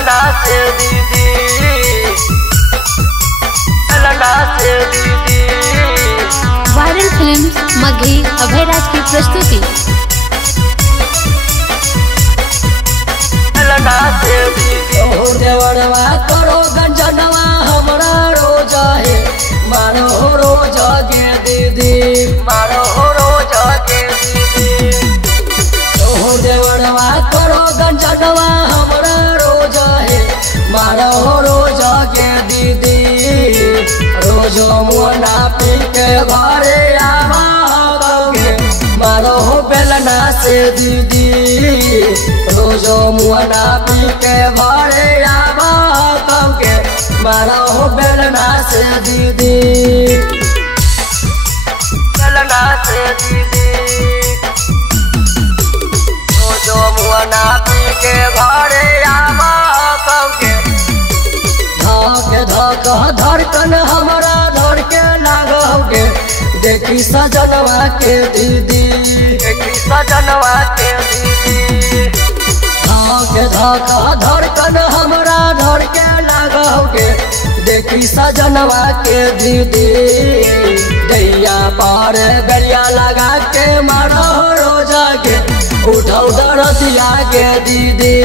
लगा से दीदी, लगा से दीदी। वायरल फिल्म्स मघई अभयराज की प्रस्तुति। लगा से दीदी ओ देवरवा करो गंजनवा हमरा रोजा है, मारो रोजा के दीदी, मारो रोजा के दीदी। ओ देवरवा करो गंजनवा हमरा रोजा है, मारो रोजा के दीदी। रोजो मुना पी के घरे आवा गौगे, मारो बेलना से दीदी। रोजो मुना पी के घरे आवा गौगे, मारो बेलना से दीदी, बेलना से दीदी। रोजो मुना पी के घरे आवा गौगे, धक धक धड़कन हमरा धर के लागोगे। देखी सजनवा के दीदी, देखी सजनवा के दीदी। धक धक धड़कन हमरा धर के लागोगे। देखी सजनवा के दीदी, दैया पार गरिया लगा के मारो रोजा के, उठाओ दरदिया के दीदी।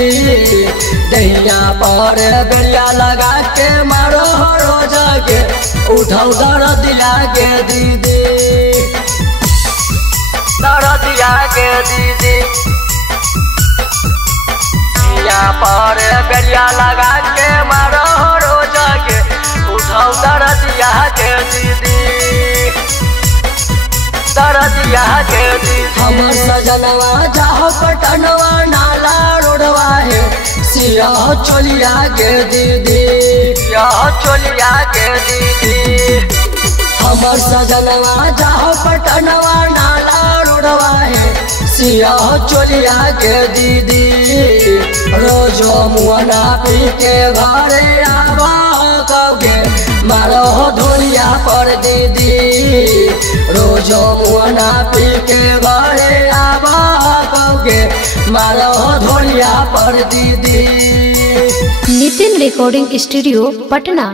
दैया पार गरिया लगा के मारो रोजा के, उठाओ दरदिया के दीदी, दरदिया के दीदी। दैया पार गरिया लगा के मारो रोजा के, उठाओ दरदिया के दीदी, दरदिया के दीदी। हमर सजनवा जाओ पटनवा नाला रोडवा है, सिया चोलिया के दीदी, सिया चोलिया के दीदी। हमर सजनवा जाओ पटनवा नाला रोडवा है, सिया चोलिया के दीदी। रोजो मुना पी के घरे आवा गौगे, मारो धोलिया पर दीदी। रोजो मुना पी के घरे आवा गौगे, मारो धोलिया पर दीदी। Nitin recording studio Patna.